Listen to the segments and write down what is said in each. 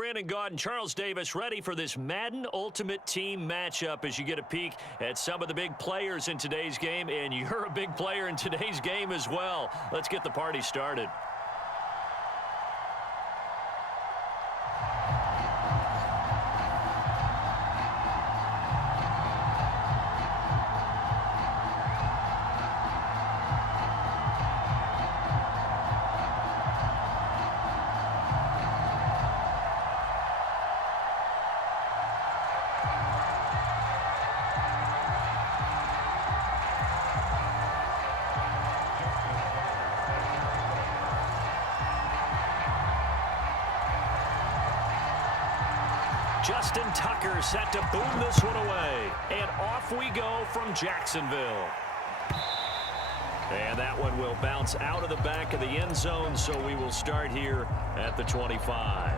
Brandon Gaudin, Charles Davis, ready for this Madden Ultimate Team matchup as you get a peek at some of the big players in today's game, and you're a big player in today's game as well. Let's get the party started. Justin Tucker set to boom this one away. And off we go from Jacksonville. And that one will bounce out of the back of the end zone, so we will start here at the 25.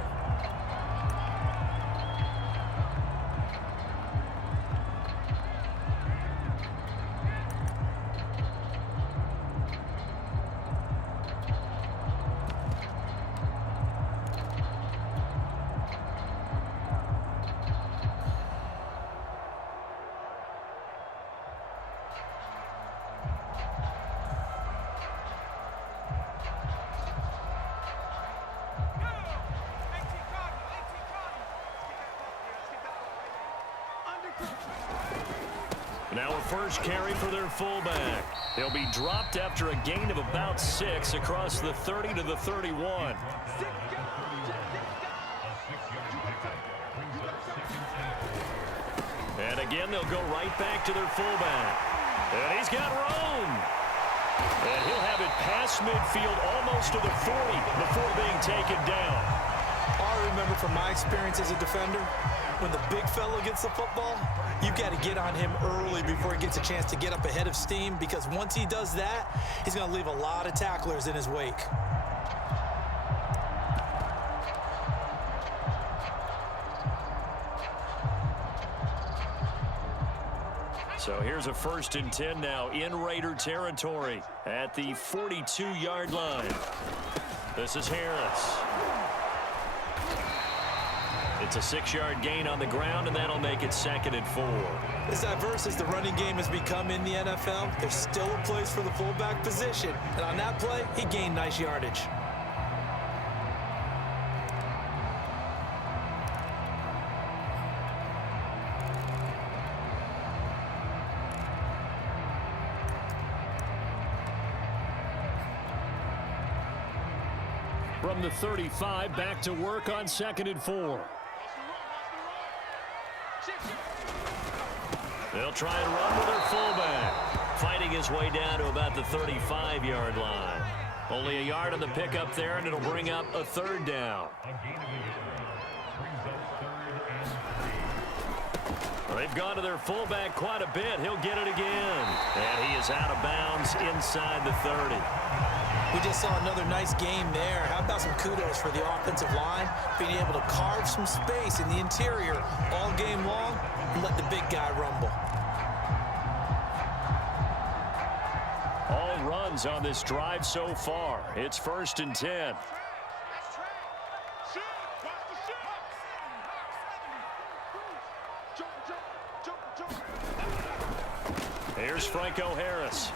Now a first carry for their fullback. He'll be dropped after a gain of about 6 across the 30 to the 31. And again, they'll go right back to their fullback. And he's got room. And he'll have it past midfield almost to the 40 before being taken down. I remember from my experience as a defender, when the big fella gets the football, you've got to get on him early before he gets a chance to get up ahead of steam, because once he does that, he's going to leave a lot of tacklers in his wake. So here's a 1st and 10 now in Raider territory at the 42-yard line. This is Harris. It's a 6-yard gain on the ground, and that'll make it 2nd and 4. As diverse as the running game has become in the NFL, there's still a place for the fullback position. And on that play, he gained nice yardage. From the 35, back to work on 2nd and 4. They'll try and run with their fullback, fighting his way down to about the 35-yard line. Only a yard on the pickup there, and it'll bring up a 3rd down. They've gone to their fullback quite a bit. He'll get it again. And he is out of bounds inside the 30. We just saw another nice game there. How about some kudos for the offensive line, being able to carve some space in the interior all game long and let the big guy rumble. All runs on this drive so far. It's 1st and 10. Here's Franco Harris.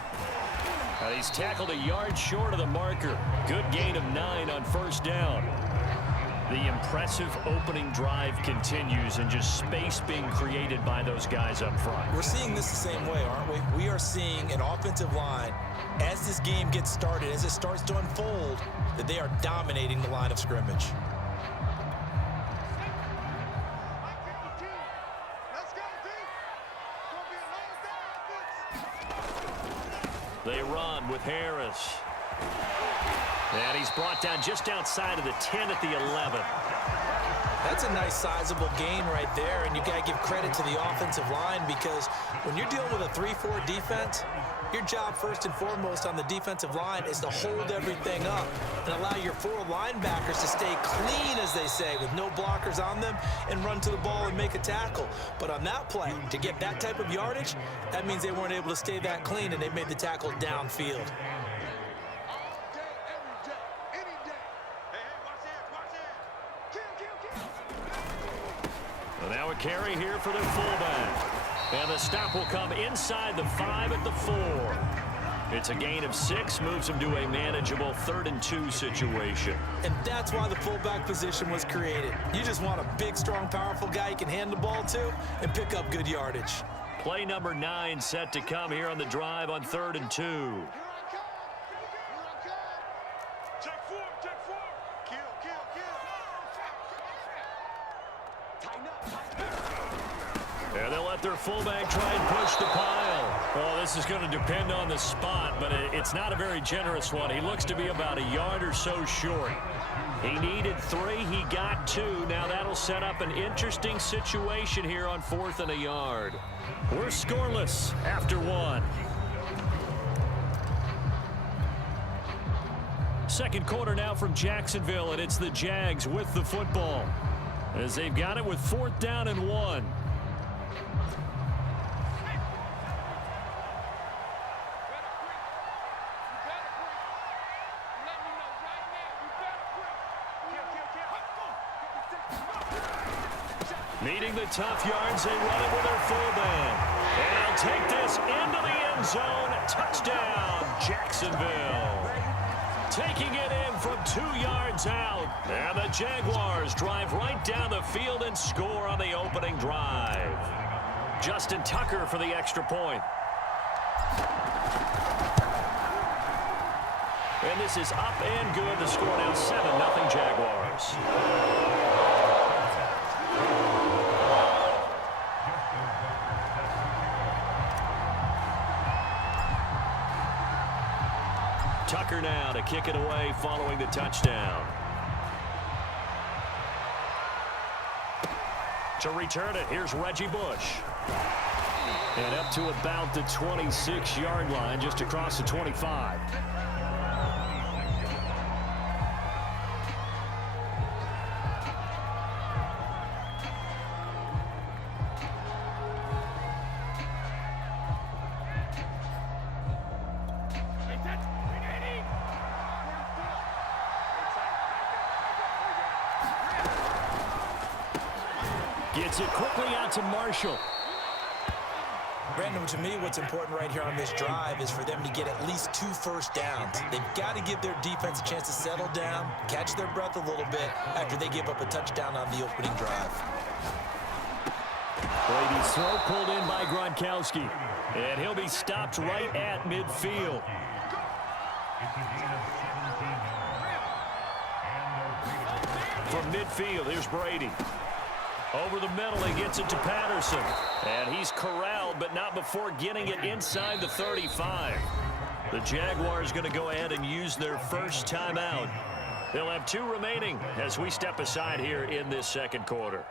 And he's tackled a yard short of the marker. Good gain of 9 on 1st down. The impressive opening drive continues, and just space being created by those guys up front. We're seeing this the same way, aren't we? We are seeing an offensive line, as this game gets started, as it starts to unfold, that they are dominating the line of scrimmage. They run with Harris. And he's brought down just outside of the 10 at the 11. That's a nice sizable gain right there, and you got to give credit to the offensive line, because when you're dealing with a 3-4 defense, your job first and foremost on the defensive line is to hold everything up and allow your 4 linebackers to stay clean, as they say, with no blockers on them, and run to the ball and make a tackle. But on that play, to get that type of yardage, that means they weren't able to stay that clean, and they made the tackle downfield. carry here for their fullback. And the stop will come inside the 5 at the 4. It's a gain of 6, moves them to a manageable 3rd and 2 situation. And that's why the fullback position was created. You just want a big, strong, powerful guy you can hand the ball to and pick up good yardage. Play number 9 set to come here on the drive on 3rd and 2. And they'll let their fullback try and push the pile. Well, this is going to depend on the spot, but it's not a very generous one. He looks to be about a yard or so short. He needed 3. He got 2. Now that'll set up an interesting situation here on 4th and a yard. We're scoreless after 1. Second quarter now from Jacksonville, and it's the Jags with the football as they've got it with 4th down and 1. Needing the tough yards, they run it with their fullback. And they'll take this into the end zone. Touchdown, Jacksonville. Taking it in from 2 yards out. And the Jaguars drive right down the field and score on the opening drive. Justin Tucker for the extra point. And this is up and good. The score now 7-0 Jaguars. Tucker now to kick it away following the touchdown. To return it, here's Reggie Bush. And up to about the 26-yard line, just across the 25. Gets it quickly out to Marshall. Brandon, to me, what's important right here on this drive is for them to get at least 2 first downs. They've got to give their defense a chance to settle down, catch their breath a little bit after they give up a touchdown on the opening drive. Brady's throw pulled in by Gronkowski. And he'll be stopped right at midfield. From midfield, here's Brady. Over the middle, he gets it to Patterson. And he's corralled, but not before getting it inside the 35. The Jaguars going to go ahead and use their first timeout. They'll have 2 remaining as we step aside here in this second quarter.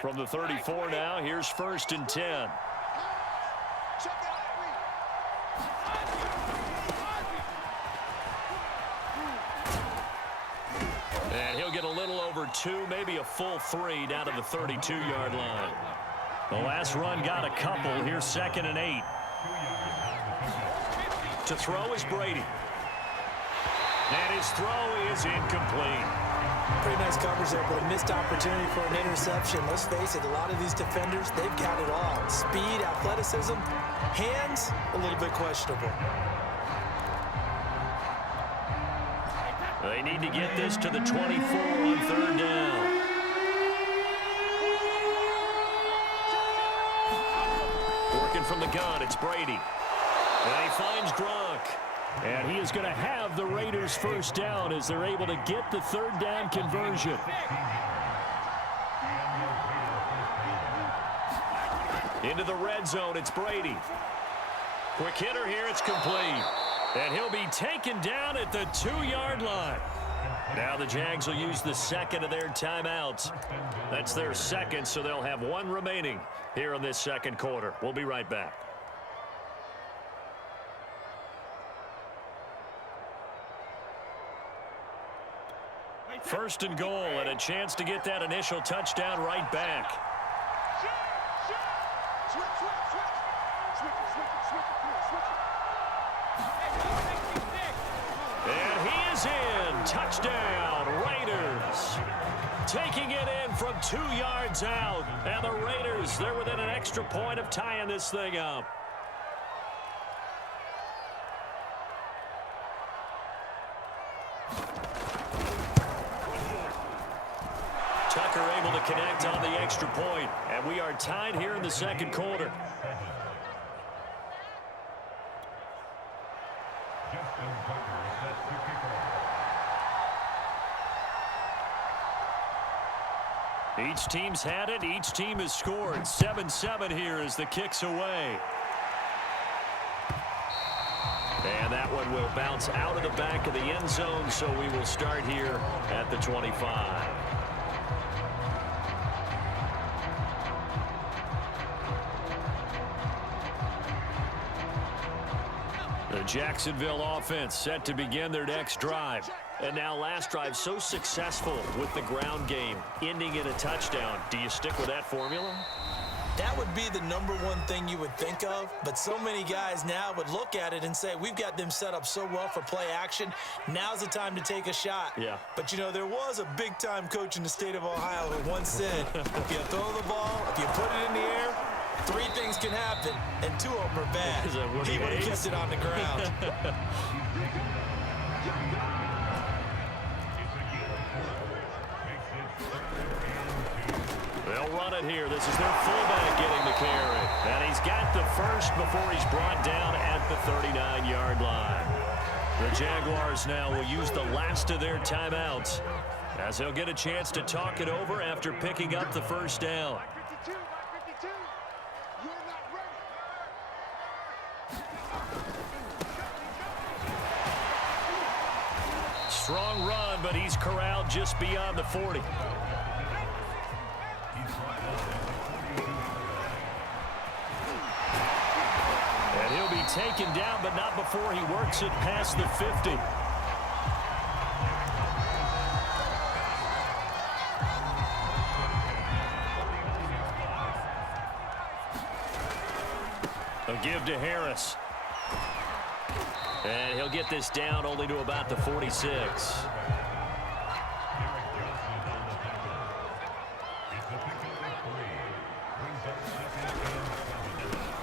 From the 34 now, here's 1st and 10. And he'll get a little over 2, maybe a full 3 down to the 32-yard line. The last run got a couple. Here's 2nd and 8. To throw is Brady. And his throw is incomplete. Pretty nice coverage there, but a missed opportunity for an interception. Let's face it, a lot of these defenders, they've got it all. Speed, athleticism, hands, a little bit questionable. They need to get this to the 24 on 3rd down. Working from the gun, it's Brady. And he finds Gronk. And he is going to have the Raiders first down as they're able to get the 3rd down conversion. Into the red zone, it's Brady. Quick hitter here, it's complete. And he'll be taken down at the 2-yard line. Now the Jags will use the 2nd of their timeouts. That's their 2nd, so they'll have 1 remaining here in this second quarter. We'll be right back. First and goal, and a chance to get that initial touchdown right back. And he is in. Touchdown, Raiders. Taking it in from 2 yards out. And the Raiders, they're within an extra point of tying this thing up. Tucker able to connect on the extra point, and we are tied here in the second quarter. Each team's had it. Each team has scored. 7-7 here as the kick's away. And that one will bounce out of the back of the end zone, so we will start here at the 25. The Jacksonville offense set to begin their next drive. And now last drive so successful with the ground game, ending in a touchdown. Do you stick with that formula? That would be the number one thing you would think of, but so many guys now would look at it and say, we've got them set up so well for play action. Now's the time to take a shot. Yeah. But, you know, there was a big-time coach in the state of Ohio who once said, if you throw the ball, if you put it in the air, 3 things can happen, and 2 of them are bad. He would have kept it on the ground. They'll run it here. This is their fullback getting the carry. And he's got the first before he's brought down at the 39-yard line. The Jaguars now will use the last of their timeouts as they'll get a chance to talk it over after picking up the first down. Strong run, but he's corralled just beyond the 40. And he'll be taken down, but not before he works it past the 50. A give to Harris. And he'll get this down only to about the 46.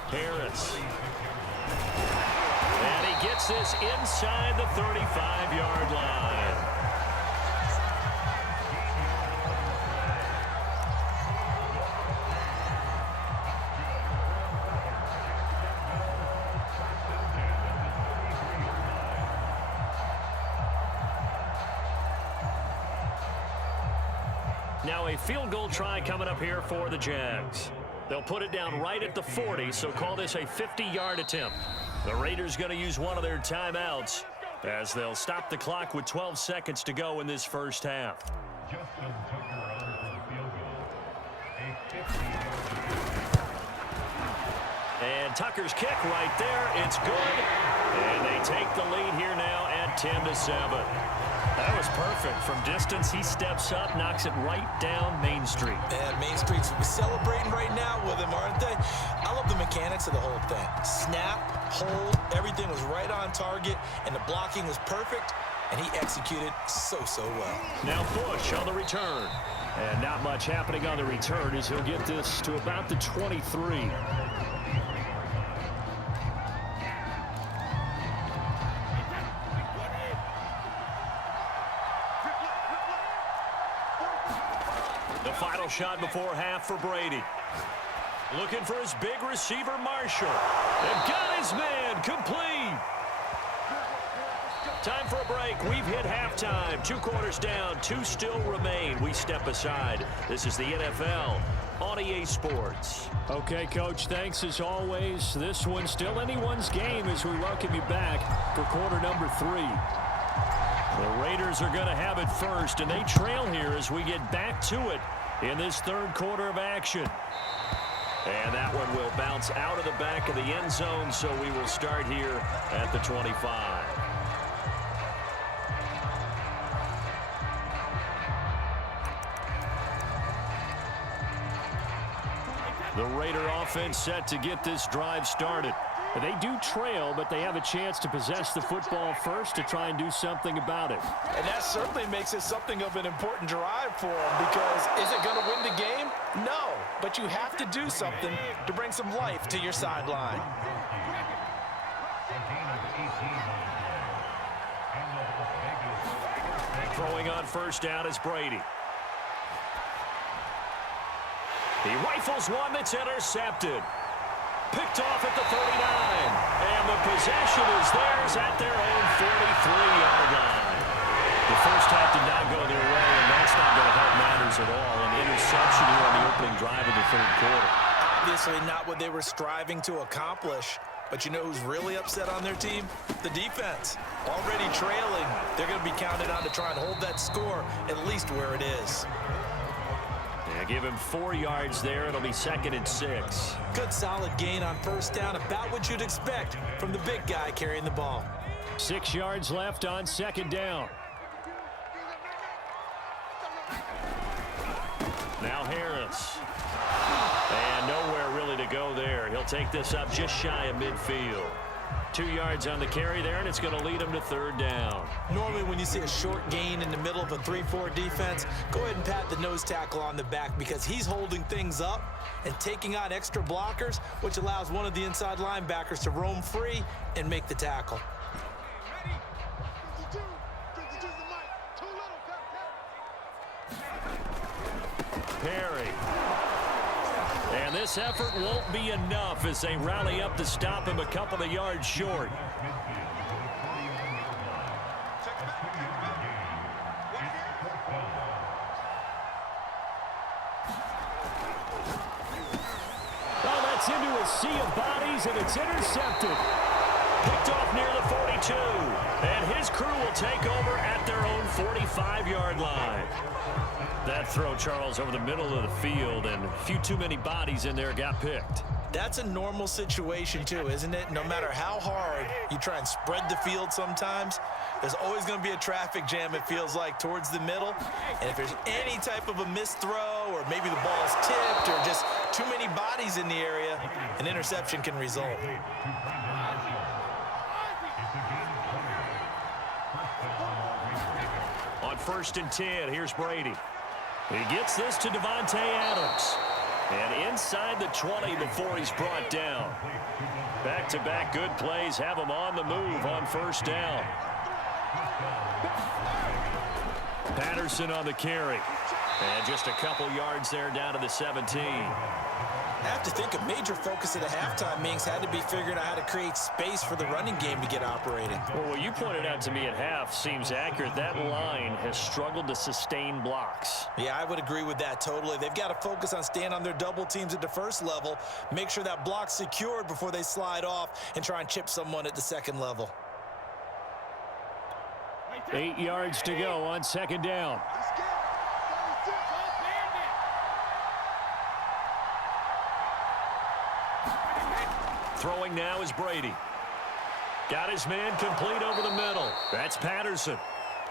Harris. And he gets this inside the 35-yard line. Now a field goal try coming up here for the Jags. They'll put it down right at the 40, so call this a 50-yard attempt. The Raiders going to use one of their timeouts as they'll stop the clock with 12 seconds to go in this first half. And Tucker's kick right there. It's good. And they take the lead here now at 10-7. That was perfect. From distance, he steps up, knocks it right down Main Street. And Main Street's celebrating right now with him, aren't they? I love the mechanics of the whole thing. Snap, hold, everything was right on target, and the blocking was perfect, and he executed so well. Now Bush on the return. And not much happening on the return as he'll get this to about the 23. The final shot before half for Brady. Looking for his big receiver, Marshall. And got his man complete. Time for a break. We've hit halftime. 2 quarters down. 2 still remain. We step aside. This is the NFL on EA Sports. Okay, Coach, thanks as always. This one's still anyone's game as we welcome you back for quarter number 3. The Raiders are going to have it first, and they trail here as we get back to it in this third quarter of action. And that one will bounce out of the back of the end zone, so we will start here at the 25. The Raider offense set to get this drive started. They do trail, but they have a chance to possess the football first to try and do something about it. And that certainly makes it something of an important drive for them, because is it going to win the game? No, but you have to do something to bring some life to your sideline. Throwing on first down is Brady. He rifles one that's intercepted. Picked off at the 39. And the possession is theirs at their own 43-yard line. The first half did not go their way, and that's not going to help matters at all. An interception here on the opening drive of the third quarter. Obviously not what they were striving to accomplish. But you know who's really upset on their team? The defense. Already trailing. They're going to be counted on to try and hold that score at least where it is. Yeah, give him 4 yards there. It'll be 2nd and 6. Good solid gain on first down. About what you'd expect from the big guy carrying the ball. 6 yards left on 2nd down. Now Harris. And nowhere really to go there. He'll take this up just shy of midfield. 2 yards on the carry there, and it's going to lead him to 3rd down. Normally when you see a short gain in the middle of a 3-4 defense, go ahead and pat the nose tackle on the back, because he's holding things up and taking on extra blockers, which allows one of the inside linebackers to roam free and make the tackle. Perry. And this effort won't be enough as they rally up to stop him a couple of yards short. Oh, that's into a sea of bodies, and it's intercepted. Picked off near the 42. And his crew will take over at their own 45-yard line. That throw, Charles, over the middle of the field, and a few too many bodies in there got picked. That's a normal situation, too, isn't it? No matter how hard you try and spread the field sometimes, there's always going to be a traffic jam, it feels like, towards the middle. And if there's any type of a missed throw, or maybe the ball is tipped, or just too many bodies in the area, an interception can result. On 1st and 10, here's Brady. He gets this to Devontae Adams. And inside the 20 before he's brought down. Back-to-back good plays have him on the move on 1st down. Patterson on the carry. And just a couple yards there down to the 17. I have to think a major focus at a halftime means had to be figuring out how to create space for the running game to get operating. Well, what you pointed out to me at half seems accurate. That line has struggled to sustain blocks. Yeah, I would agree with that totally. They've got to focus on staying on their double teams at the first level, make sure that block's secured before they slide off and try and chip someone at the second level. 8 yards to go on 2nd down. Throwing now is Brady. Got his man complete over the middle. That's Patterson.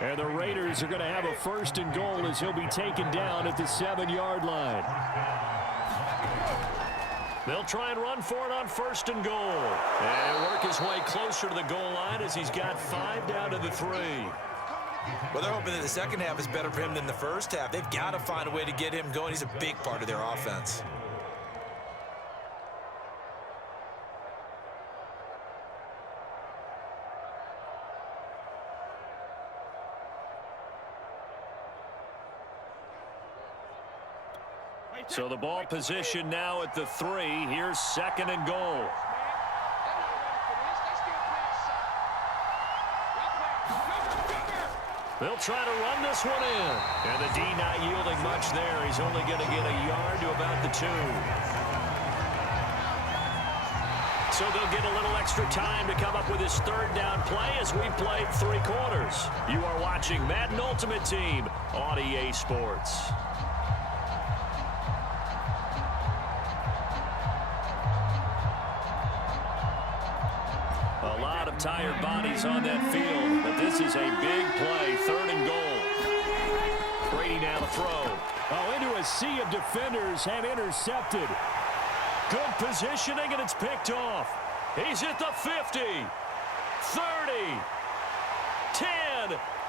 And the Raiders are going to have a 1st and goal as he'll be taken down at the 7-yard line. They'll try and run for it on 1st and goal. And work his way closer to the goal line as he's got 5 down to the 3. Well, they're hoping that the second half is better for him than the first half. They've got to find a way to get him going. He's a big part of their offense. So the ball position now at the 3. Here's 2nd and goal. They'll try to run this one in. And the D not yielding much there. He's only going to get a yard to about the 2. So they'll get a little extra time to come up with his 3rd down play as we played 3 quarters. You are watching Madden Ultimate Team on EA Sports. A lot of tired bodies on that field, but this is a big play, 3rd and goal. Brady now to throw. Oh, into a sea of defenders and intercepted. Good positioning, and it's picked off. He's at the 50, 30, 10,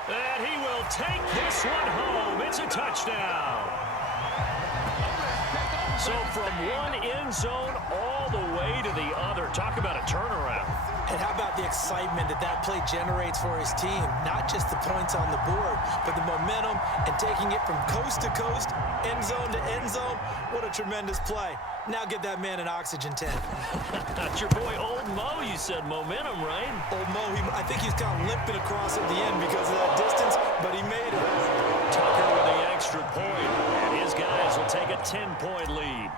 and he will take this one home. It's a touchdown. So from one end zone all the way to the other. Talk about a turnaround. And how about the excitement that that play generates for his team? Not just the points on the board, but the momentum and taking it from coast to coast, end zone to end zone. What a tremendous play. Now get that man an oxygen tent. That's your boy Old Mo. You said momentum, right? Old Mo, I think he's kind of limping across at the end because of that distance, but he made it. Tucker with the extra point, and his guys will take a 10-point lead.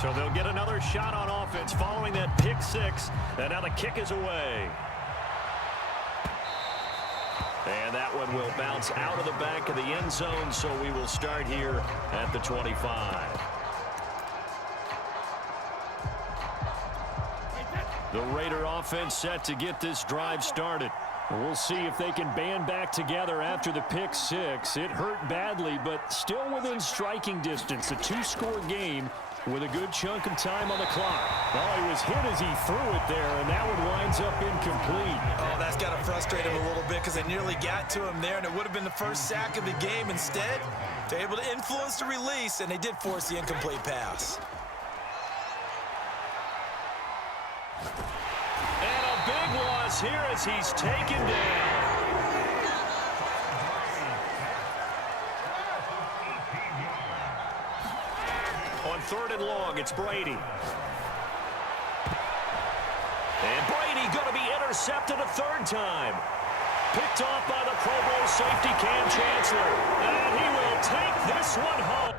So they'll get another shot on offense following that pick six, and now the kick is away. And that one will bounce out of the back of the end zone, so we will start here at the 25. The Raider offense set to get this drive started. We'll see if they can band back together after the pick six. It hurt badly, but still within striking distance. A two-score game with a good chunk of time on the clock. Oh, he was hit as he threw it there, and that one winds up incomplete. Oh, that's got to frustrate him a little bit because they nearly got to him there, and it would have been the first sack of the game. Instead, they're able to influence the release, and they did force the incomplete pass. And a big loss here as he's taken down. On 3rd and long, it's Brady. And Brady going to be intercepted a third time. Picked off by the Pro Bowl safety Cam Chancellor. And he will take this one home.